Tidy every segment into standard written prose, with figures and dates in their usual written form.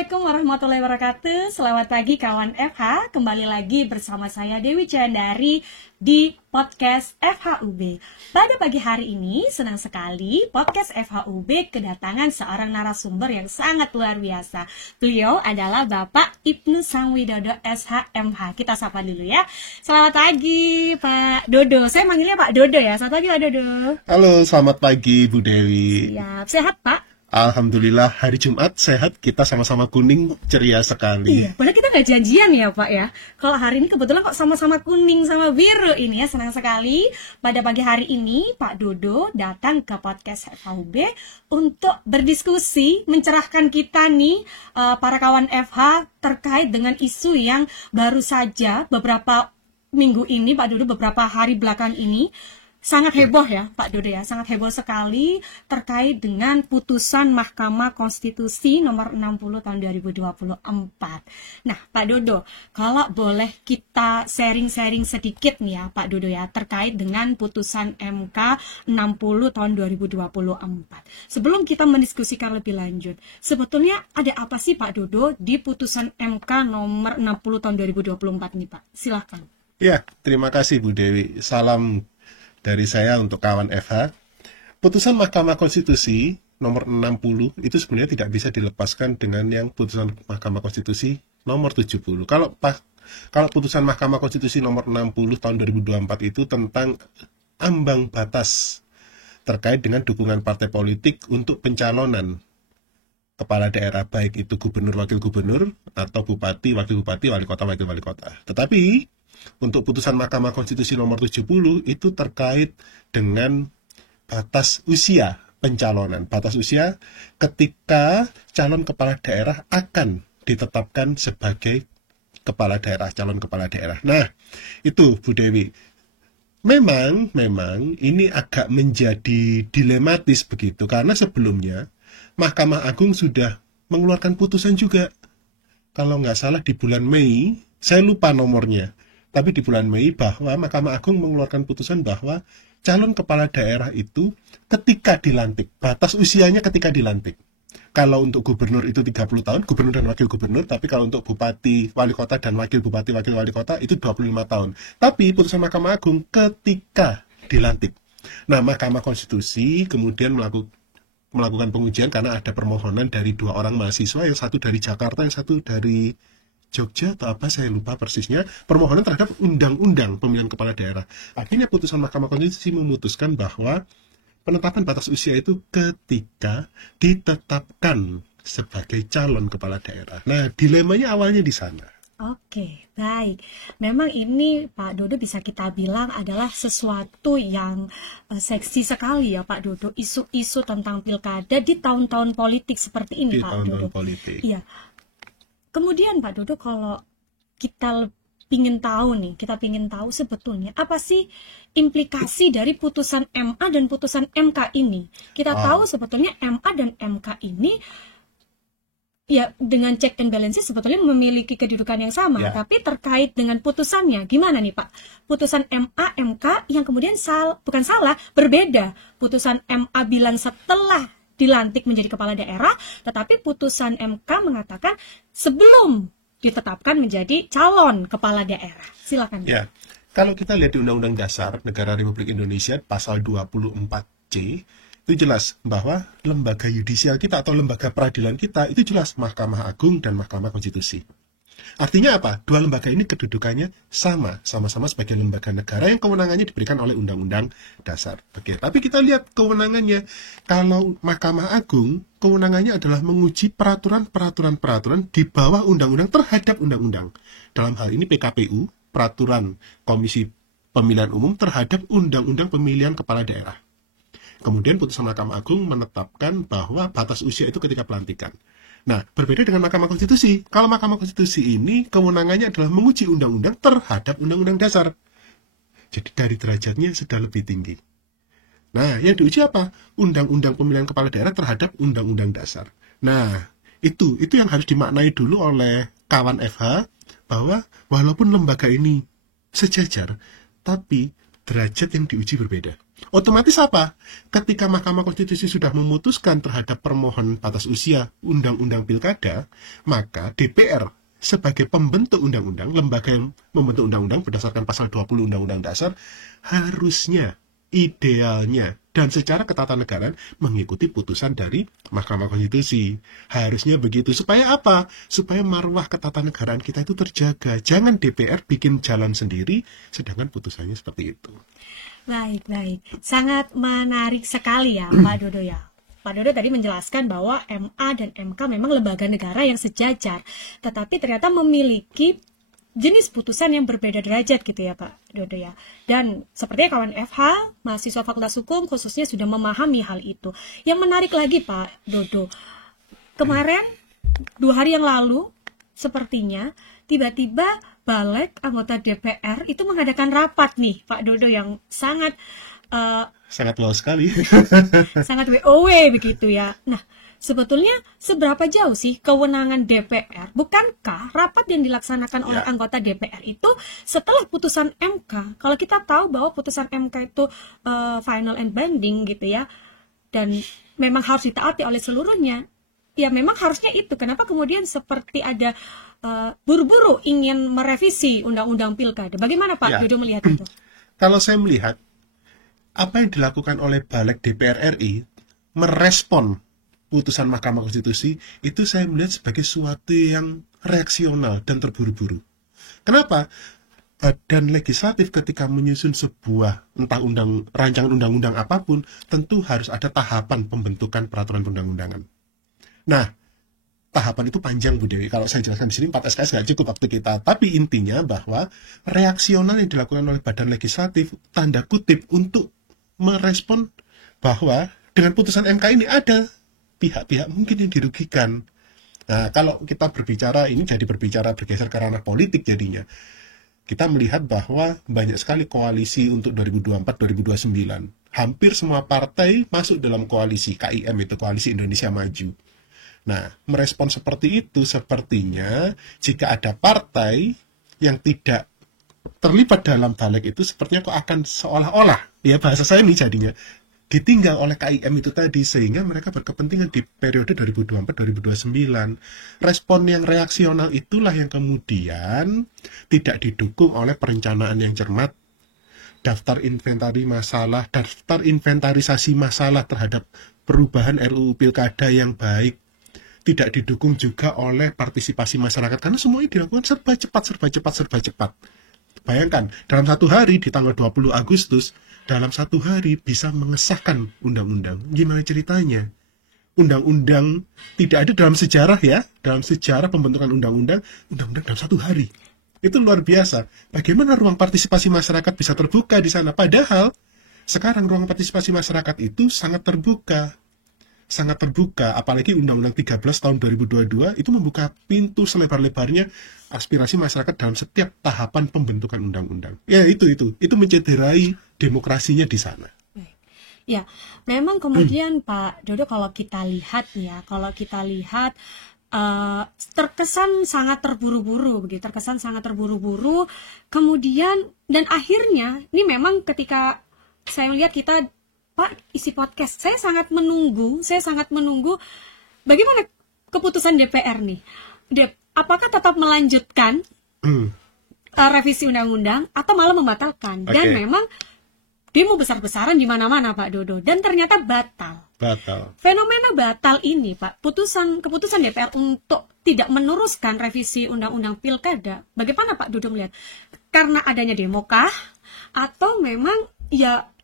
Assalamualaikum warahmatullahi wabarakatuh. Selamat pagi kawan FH. Kembali lagi bersama saya Dewi Chandari di podcast FHUB. Pada pagi hari ini senang sekali podcast FHUB kedatangan seorang narasumber yang sangat luar biasa. Beliau adalah Bapak Ibnu Sangwidodo SHMH. Kita sapa dulu ya. Selamat pagi Pak Dodo. Saya manggilnya Pak Dodo ya. Selamat pagi Pak Dodo. Halo, selamat pagi Bu Dewi. Siap. Sehat Pak? Alhamdulillah, hari Jumat sehat, kita sama-sama kuning, ceria sekali. Iya, padahal kita nggak janjian ya Pak ya. Kalau hari ini kebetulan kok sama-sama kuning sama biru ini ya, senang sekali. Pada pagi hari ini Pak Dodo datang ke podcast FHUB untuk berdiskusi, mencerahkan kita nih, para kawan FH terkait dengan isu yang baru saja beberapa minggu ini, Pak Dodo, beberapa hari belakang ini, sangat heboh ya Pak Dodo ya, sangat heboh sekali terkait dengan putusan Mahkamah Konstitusi nomor 60 tahun 2024. Nah Pak Dodo, kalau boleh kita sharing-sharing sedikit nih ya Pak Dodo ya, terkait dengan putusan MK 60 tahun 2024. Sebelum kita mendiskusikan lebih lanjut, sebetulnya ada apa sih Pak Dodo di putusan MK nomor 60 tahun 2024 ini Pak? Silahkan. Ya, terima kasih Bu Dewi. Salam dari saya untuk kawan FH. Putusan Mahkamah Konstitusi nomor 60 itu sebenarnya tidak bisa dilepaskan dengan yang putusan Mahkamah Konstitusi nomor 70. Kalau putusan Mahkamah Konstitusi nomor 60 tahun 2024 itu tentang ambang batas terkait dengan dukungan partai politik untuk pencalonan kepala daerah, baik itu gubernur, wakil gubernur, atau bupati, wakil bupati, wali kota, wakil wali kota. Tetapi untuk putusan Mahkamah Konstitusi nomor 70 itu terkait dengan batas usia pencalonan. Batas usia ketika calon kepala daerah akan ditetapkan sebagai kepala daerah, calon kepala daerah. Nah, itu Bu Dewi. Memang ini agak menjadi dilematis begitu, karena sebelumnya Mahkamah Agung sudah mengeluarkan putusan juga. Kalau nggak salah di bulan Mei, saya lupa nomornya, tapi di bulan Mei bahwa Mahkamah Agung mengeluarkan putusan bahwa calon kepala daerah itu ketika dilantik, batas usianya ketika dilantik. Kalau untuk gubernur itu 30 tahun, gubernur dan wakil gubernur, tapi kalau untuk bupati, wali kota, dan wakil bupati, wakil wali kota itu 25 tahun. Tapi putusan Mahkamah Agung ketika dilantik. Nah, Mahkamah Konstitusi kemudian melakukan pengujian karena ada permohonan dari 2 orang mahasiswa, yang satu dari Jakarta, yang satu dari Jogja atau apa, saya lupa persisnya, permohonan terhadap undang-undang pemilihan kepala daerah. Akhirnya putusan Mahkamah Konstitusi memutuskan bahwa penetapan batas usia itu ketika ditetapkan sebagai calon kepala daerah. Nah, dilemanya awalnya di sana. Oke, baik. Memang ini Pak Dodo bisa kita bilang adalah sesuatu yang seksi sekali ya Pak Dodo, isu-isu tentang pilkada di tahun-tahun politik seperti ini Di Pak Dodo. tahun-tahun politik. Iya. Kemudian Pak Dodo, kalau kita pingin tahu sebetulnya apa sih implikasi dari putusan MA dan putusan MK ini. Kita tahu sebetulnya MA dan MK ini ya dengan check and balances sebetulnya memiliki kedudukan yang sama, Ya. tapi terkait dengan putusannya gimana nih Pak? Putusan MA, MK yang kemudian berbeda. Putusan MA bilang setelah dilantik menjadi kepala daerah, tetapi putusan MK mengatakan sebelum ditetapkan menjadi calon kepala daerah. Silakan. Ya, kalau kita lihat di Undang-Undang Dasar Negara Republik Indonesia pasal 24C, itu jelas bahwa lembaga yudisial kita atau lembaga peradilan kita itu jelas Mahkamah Agung dan Mahkamah Konstitusi. Artinya apa? Dua lembaga ini kedudukannya sama-sama sebagai lembaga negara yang kewenangannya diberikan oleh Undang-Undang Dasar. Oke, tapi kita lihat kewenangannya. Kalau Mahkamah Agung, kewenangannya adalah menguji peraturan-peraturan di bawah undang-undang terhadap undang-undang. Dalam hal ini PKPU, peraturan Komisi Pemilihan Umum terhadap Undang-Undang Pemilihan Kepala Daerah. Kemudian putusan Mahkamah Agung menetapkan bahwa batas usia itu ketika pelantikan. Nah, berbeda dengan Mahkamah Konstitusi. Kalau Mahkamah Konstitusi ini kewenangannya adalah menguji undang-undang terhadap Undang-Undang Dasar. Jadi dari derajatnya sudah lebih tinggi. Nah, yang diuji apa? Undang-Undang Pemilihan Kepala Daerah terhadap Undang-Undang Dasar. Nah, itu yang harus dimaknai dulu oleh kawan FH, bahwa walaupun lembaga ini sejajar, tapi derajat yang diuji berbeda. Otomatis apa? Ketika Mahkamah Konstitusi sudah memutuskan terhadap permohonan batas usia Undang-Undang Pilkada, maka DPR sebagai pembentuk undang-undang, lembaga yang membentuk undang-undang berdasarkan pasal 20 Undang-Undang Dasar, harusnya, idealnya, dan secara ketatanegaraan mengikuti putusan dari Mahkamah Konstitusi. Harusnya begitu. Supaya apa? Supaya marwah ketatanegaraan kita itu terjaga. Jangan DPR bikin jalan sendiri, sedangkan putusannya seperti itu. Baik. Sangat menarik sekali ya, Pak Dodo ya. Pak Dodo tadi menjelaskan bahwa MA dan MK memang lembaga negara yang sejajar, tetapi ternyata memiliki jenis putusan yang berbeda derajat gitu ya Pak Dodo ya. Dan sepertinya kawan FH, mahasiswa Fakultas Hukum khususnya sudah memahami hal itu. Yang menarik lagi Pak Dodo, kemarin 2 hari yang lalu sepertinya tiba-tiba Balik anggota DPR itu mengadakan rapat nih Pak Dodo yang sangat wow sekali. sangat WOW begitu ya. Nah, sebetulnya seberapa jauh sih kewenangan DPR? Bukankah rapat yang dilaksanakan oleh anggota DPR itu setelah putusan MK? Kalau kita tahu bahwa putusan MK itu final and binding gitu ya, dan memang harus ditaati oleh seluruhnya, ya memang harusnya itu. Kenapa kemudian seperti ada buru-buru ingin merevisi Undang-Undang Pilkada? Bagaimana Pak Dodo melihat itu? Kalau saya melihat apa yang dilakukan oleh Balik DPR RI merespon putusan Mahkamah Konstitusi itu saya melihat sebagai sesuatu yang reaksional dan terburu-buru. Kenapa? Badan legislatif ketika menyusun sebuah entah rancangan undang-undang apapun, tentu harus ada tahapan pembentukan peraturan perundang-undangan. Nah, tahapan itu panjang Bu Dewi. Kalau saya jelaskan di sini 4 SKS nggak cukup waktu kita. Tapi intinya bahwa reaksional yang dilakukan oleh badan legislatif tanda kutip untuk merespon bahwa dengan putusan MK ini ada pihak-pihak mungkin yang dirugikan. Nah, kalau kita berbicara bergeser ke ranah politik jadinya. Kita melihat bahwa banyak sekali koalisi untuk 2024-2029. Hampir semua partai masuk dalam koalisi KIM, itu Koalisi Indonesia Maju. Nah, merespon seperti itu sepertinya jika ada partai yang tidak terlibat dalam Balik itu sepertinya kok akan seolah-olah, ya bahasa saya ini jadinya, ditinggal oleh KIM itu tadi, sehingga mereka berkepentingan di periode 2024-2029. Respon yang reaksional itulah yang kemudian tidak didukung oleh perencanaan yang cermat, daftar inventarisasi masalah terhadap perubahan RUU Pilkada yang baik, tidak didukung juga oleh partisipasi masyarakat, karena semua ini dilakukan serba cepat. Bayangkan, dalam 1 hari di tanggal 20 Agustus, dalam 1 hari bisa mengesahkan undang-undang. Gimana ceritanya? Undang-undang tidak ada dalam sejarah ya, dalam sejarah pembentukan undang-undang dalam 1 hari. Itu luar biasa. Bagaimana ruang partisipasi masyarakat bisa terbuka di sana? Padahal sekarang ruang partisipasi masyarakat itu sangat terbuka, apalagi Undang-Undang 13 tahun 2022 itu membuka pintu selebar-lebarnya aspirasi masyarakat dalam setiap tahapan pembentukan undang-undang. Ya itu mencederai demokrasinya di sana. Ya, memang kemudian Pak Dodo kalau kita lihat terkesan sangat terburu-buru begitu, kemudian dan akhirnya ini memang ketika saya melihat kita Pak, isi podcast, saya sangat menunggu bagaimana keputusan DPR nih. Apakah tetap melanjutkan revisi undang-undang atau malah membatalkan? Okay. Dan memang demo besar-besaran di mana-mana Pak Dodo, dan ternyata batal. Fenomena batal ini Pak, keputusan DPR untuk tidak meneruskan revisi undang-undang Pilkada, bagaimana Pak Dodo melihat? Karena adanya demo kah? Atau memang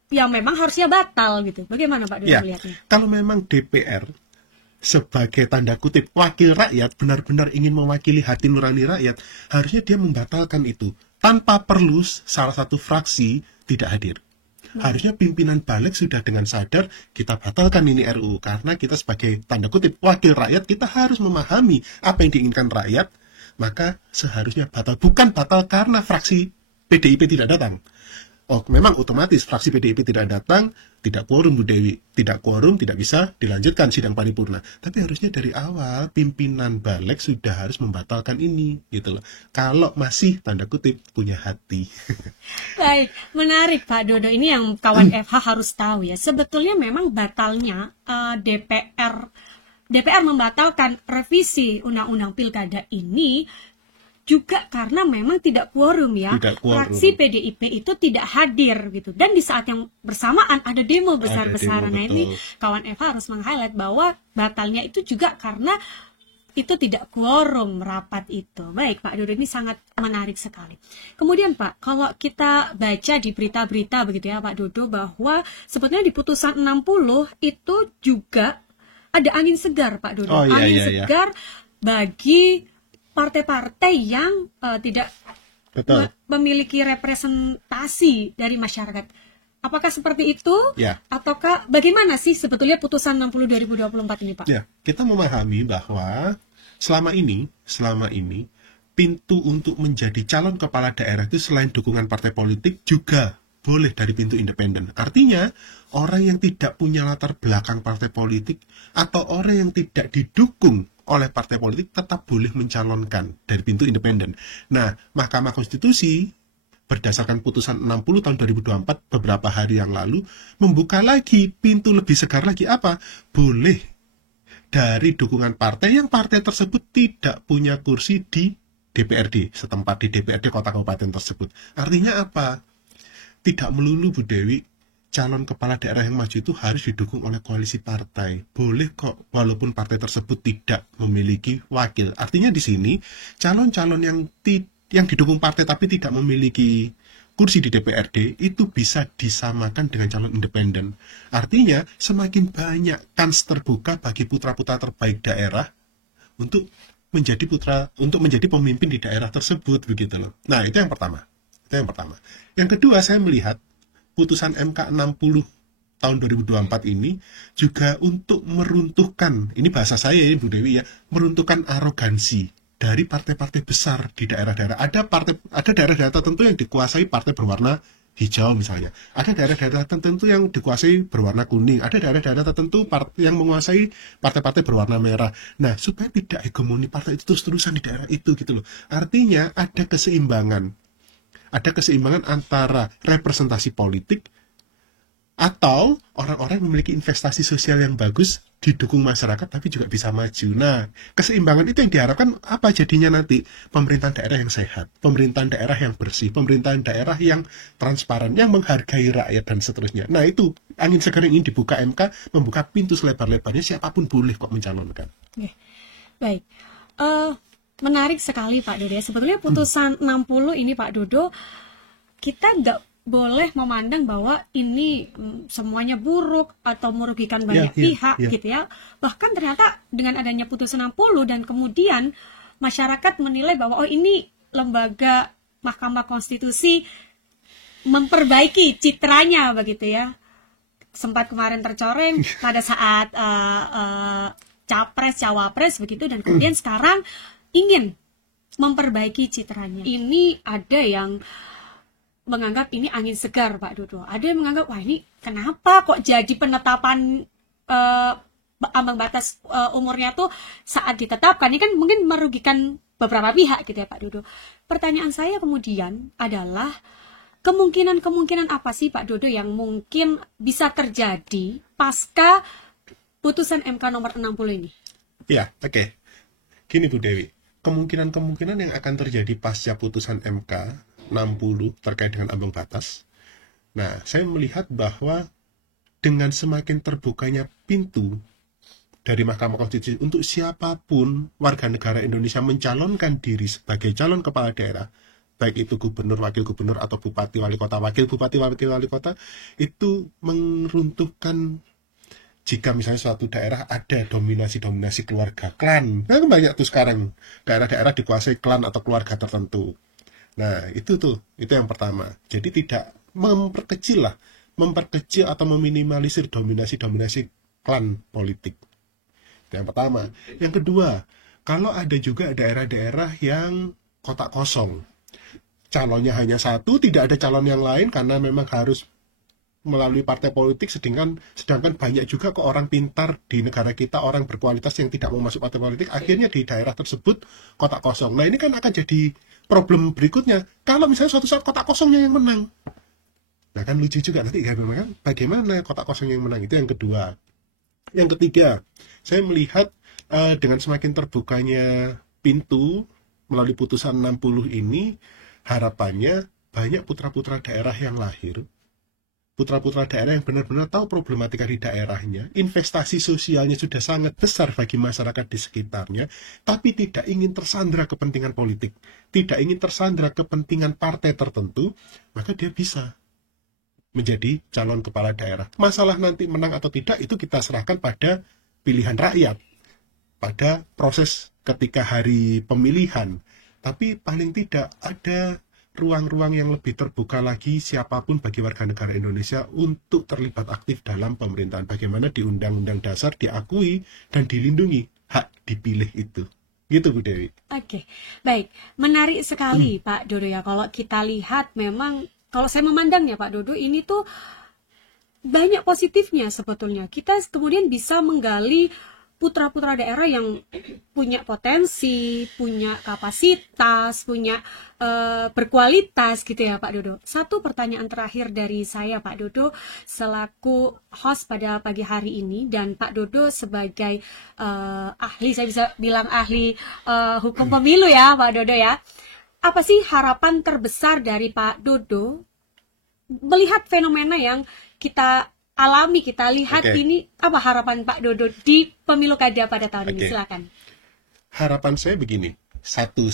memang harusnya batal gitu. Bagaimana Pak Dodo melihatnya? Kalau memang DPR sebagai tanda kutip wakil rakyat benar-benar ingin mewakili hati nurani rakyat, harusnya dia membatalkan itu tanpa perlu salah satu fraksi tidak hadir. Harusnya pimpinan Balik sudah dengan sadar kita batalkan ini RUU, karena kita sebagai tanda kutip wakil rakyat, kita harus memahami apa yang diinginkan rakyat, maka seharusnya batal. Bukan batal karena fraksi PDIP tidak datang. Oh, memang otomatis fraksi PDIP tidak datang, tidak quorum Bu Dewi, tidak quorum, tidak bisa dilanjutkan sidang paripurna. Tapi harusnya dari awal pimpinan balik sudah harus membatalkan ini, gitu loh. Kalau masih tanda kutip punya hati. Baik, menarik Pak Dodo. Ini yang kawan FH harus tahu ya. Sebetulnya memang batalnya DPR membatalkan revisi Undang-Undang Pilkada ini juga karena memang tidak quorum ya. Tidak quorum. Fraksi PDIP itu tidak hadir gitu. Dan di saat yang bersamaan ada demo besar-besaran. Nah, ini kawan Eva harus meng-highlight bahwa batalnya itu juga karena itu tidak quorum rapat itu. Baik Pak Dodo, ini sangat menarik sekali. Kemudian Pak, kalau kita baca di berita-berita begitu ya Pak Dodo, bahwa sebetulnya di putusan 60 itu juga ada angin segar Pak Dodo. Angin segar bagi partai-partai yang tidak memiliki representasi dari masyarakat. Apakah seperti itu? Ya. Ataukah bagaimana sih sebetulnya putusan 60 2024 ini Pak? Ya, kita memahami bahwa selama ini pintu untuk menjadi calon kepala daerah itu selain dukungan partai politik juga boleh dari pintu independen. Artinya, orang yang tidak punya latar belakang partai politik atau orang yang tidak didukung oleh partai politik tetap boleh mencalonkan dari pintu independen. Nah, Mahkamah Konstitusi berdasarkan putusan 60 tahun 2024 beberapa hari yang lalu membuka lagi pintu lebih segar lagi apa? Boleh dari dukungan partai yang partai tersebut tidak punya kursi di DPRD setempat, di DPRD kota kabupaten tersebut. Artinya apa? Tidak melulu Bu Dewi calon kepala daerah yang maju itu harus didukung oleh koalisi partai. Boleh kok, walaupun partai tersebut tidak memiliki wakil. Artinya di sini calon-calon yang didukung partai tapi tidak memiliki kursi di DPRD itu bisa disamakan dengan calon independen. Artinya semakin banyak kans terbuka bagi putra-putra terbaik daerah untuk menjadi pemimpin di daerah tersebut begitu loh. Nah, itu yang pertama. Yang kedua, saya melihat putusan MK 60 tahun 2024 ini juga untuk meruntuhkan, ini bahasa saya ya Bu Dewi ya, meruntuhkan arogansi dari partai-partai besar di daerah-daerah. Ada daerah-daerah tertentu yang dikuasai partai berwarna hijau misalnya. Ada daerah-daerah tertentu yang dikuasai berwarna kuning. Ada daerah-daerah tertentu yang menguasai partai-partai berwarna merah. Nah, supaya tidak hegemoni partai itu terus-terusan di daerah itu gitu loh. Artinya ada keseimbangan. Ada keseimbangan antara representasi politik atau orang-orang yang memiliki investasi sosial yang bagus didukung masyarakat tapi juga bisa maju. Nah, keseimbangan itu yang diharapkan apa jadinya nanti? Pemerintahan daerah yang sehat, pemerintahan daerah yang bersih, pemerintahan daerah yang transparan, yang menghargai rakyat dan seterusnya. Nah, itu angin segar yang ingin dibuka MK, membuka pintu selebar-lebarnya, siapapun boleh kok mencalonkan. Baik. Menarik sekali Pak Dodo ya. Sebetulnya putusan 60 ini Pak Dodo, kita nggak boleh memandang bahwa ini semuanya buruk atau merugikan banyak pihak gitu ya. Bahkan ternyata dengan adanya putusan 60 dan kemudian masyarakat menilai bahwa ini lembaga Mahkamah Konstitusi memperbaiki citranya begitu ya. Sempat kemarin tercoreng pada saat capres, cawapres begitu, dan kemudian sekarang ingin memperbaiki citranya. Ini ada yang menganggap ini angin segar Pak Dodo. Ada yang menganggap, wah ini kenapa kok jadi penetapan ambang batas umurnya tuh saat ditetapkan. Ini kan mungkin merugikan beberapa pihak gitu ya Pak Dodo. Pertanyaan saya kemudian adalah, kemungkinan apa sih Pak Dodo yang mungkin bisa terjadi pasca putusan MK nomor 60 ini? Ya, oke. Gini Bu Dewi, kemungkinan yang akan terjadi pasca putusan MK 60 terkait dengan ambang batas. Nah, saya melihat bahwa dengan semakin terbukanya pintu dari Mahkamah Konstitusi untuk siapapun warga negara Indonesia mencalonkan diri sebagai calon kepala daerah, baik itu gubernur, wakil gubernur, atau bupati, wali kota, wakil bupati, wakil wali kota, itu meruntuhkan jika misalnya suatu daerah ada dominasi keluarga, klan. Nah, banyak tuh sekarang daerah-daerah dikuasai klan atau keluarga tertentu. Nah, itu yang pertama. Jadi tidak memperkecil atau meminimalisir dominasi klan politik. Itu yang pertama. Yang kedua, kalau ada juga daerah-daerah yang kotak kosong, calonnya hanya satu, tidak ada calon yang lain karena memang harus melalui partai politik, sedangkan banyak juga kok orang pintar di negara kita, orang berkualitas yang tidak mau masuk partai politik, akhirnya di daerah tersebut kotak kosong. Nah ini kan akan jadi problem berikutnya, kalau misalnya suatu saat kotak kosongnya yang menang. Nah kan lucu juga nanti kan, bagaimana kotak kosong yang menang, itu yang kedua. Yang ketiga, saya melihat dengan semakin terbukanya pintu melalui putusan 60 ini, harapannya banyak putra-putra daerah yang lahir, putra-putra daerah yang benar-benar tahu problematika di daerahnya, investasi sosialnya sudah sangat besar bagi masyarakat di sekitarnya, tapi tidak ingin tersandra kepentingan politik, tidak ingin tersandra kepentingan partai tertentu, maka dia bisa menjadi calon kepala daerah. Masalah nanti menang atau tidak itu kita serahkan pada pilihan rakyat, pada proses ketika hari pemilihan. Tapi paling tidak ada ruang-ruang yang lebih terbuka lagi siapapun bagi warga negara Indonesia untuk terlibat aktif dalam pemerintahan. Bagaimana di Undang-Undang Dasar diakui dan dilindungi hak dipilih itu. Gitu Bu Dewi. Oke, baik. Menarik sekali Pak Dodo ya. Kalau kita lihat memang, kalau saya memandangnya Pak Dodo, ini tuh banyak positifnya sebetulnya. Kita kemudian bisa menggali putra-putra daerah yang punya potensi, punya kapasitas, punya berkualitas gitu ya Pak Dodo. Satu pertanyaan terakhir dari saya Pak Dodo selaku host pada pagi hari ini, dan Pak Dodo sebagai ahli, saya bisa bilang ahli hukum pemilu ya Pak Dodo ya. Apa sih harapan terbesar dari Pak Dodo melihat fenomena yang kita alami, kita lihat ini, apa harapan Pak Dodo di pemilu kada pada tahun ini? Silakan. Harapan saya begini, satu,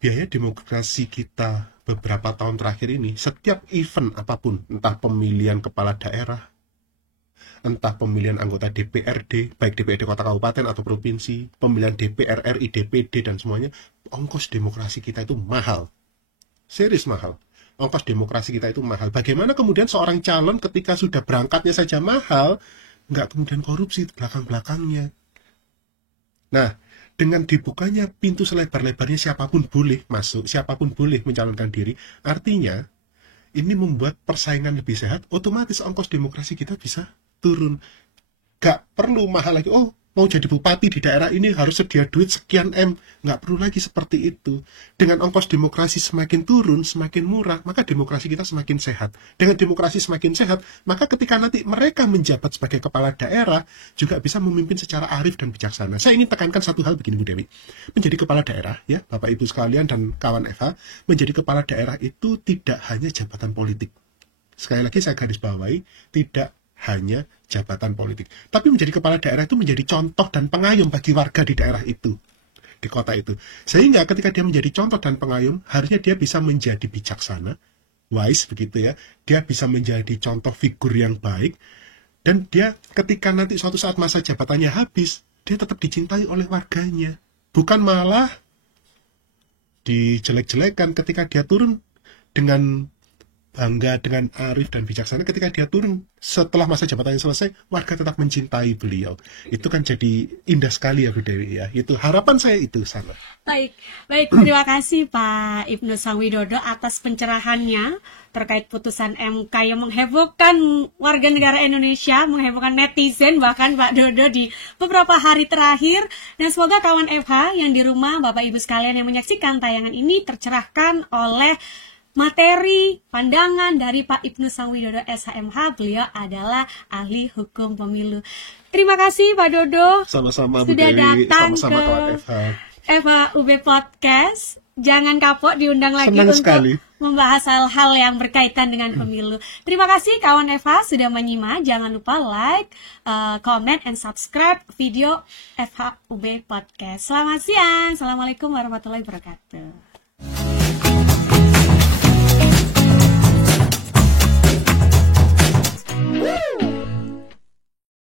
biaya demokrasi kita beberapa tahun terakhir ini, setiap event apapun, entah pemilihan kepala daerah, entah pemilihan anggota DPRD, baik DPRD kota kabupaten atau provinsi, pemilihan DPR RI, DPD dan semuanya, ongkos demokrasi kita itu mahal, serius mahal. Ongkos demokrasi kita itu mahal. Bagaimana kemudian seorang calon ketika sudah berangkatnya saja mahal, nggak kemudian korupsi belakang-belakangnya. Nah, dengan dibukanya pintu selebar-lebarnya siapapun boleh masuk, siapapun boleh mencalonkan diri, artinya ini membuat persaingan lebih sehat, otomatis ongkos demokrasi kita bisa turun. Nggak perlu mahal lagi, oh mau jadi bupati di daerah ini harus sedia duit sekian M. Nggak perlu lagi seperti itu. Dengan ongkos demokrasi semakin turun, semakin murah, maka demokrasi kita semakin sehat. Dengan demokrasi semakin sehat, maka ketika nanti mereka menjabat sebagai kepala daerah, juga bisa memimpin secara arif dan bijaksana. Saya ingin tekankan satu hal begini Bu Dewi. Menjadi kepala daerah, ya Bapak Ibu sekalian dan kawan FH, menjadi kepala daerah itu tidak hanya jabatan politik. Sekali lagi saya garis bawahi, tidak hanya jabatan politik. Tapi menjadi kepala daerah itu menjadi contoh dan pengayom bagi warga di daerah itu, di kota itu. Sehingga ketika dia menjadi contoh dan pengayom, harusnya dia bisa menjadi bijaksana, wise begitu ya. Dia bisa menjadi contoh figur yang baik. Dan dia ketika nanti suatu saat masa jabatannya habis, dia tetap dicintai oleh warganya. Bukan malah dijelek-jelekan ketika dia turun dengan bangga, dengan arif dan bijaksana. Ketika dia turun setelah masa jabatannya selesai, warga tetap mencintai beliau. Itu kan jadi indah sekali ya Bu Dewi ya. Itu harapan saya itu sana. Baik, terima kasih Pak Ibnu Sangwidodo atas pencerahannya terkait putusan MK yang menghebohkan warga negara Indonesia, menghebohkan netizen, bahkan Pak Dodo di beberapa hari terakhir. Dan semoga kawan FH yang di rumah, Bapak Ibu sekalian yang menyaksikan tayangan ini tercerahkan oleh materi pandangan dari Pak Ibnu Sangwidodo SHMH. Beliau adalah ahli hukum pemilu. Terima kasih Pak Dodo. Sama-sama Bu sudah Dewi, datang sama-sama ke FHUB Podcast. Jangan kapok diundang lagi Senang untuk sekali membahas hal-hal yang berkaitan dengan pemilu. Terima kasih kawan FH sudah menyimak. Jangan lupa like, comment, and subscribe video FHUB Podcast. Selamat siang. Assalamualaikum warahmatullahi wabarakatuh.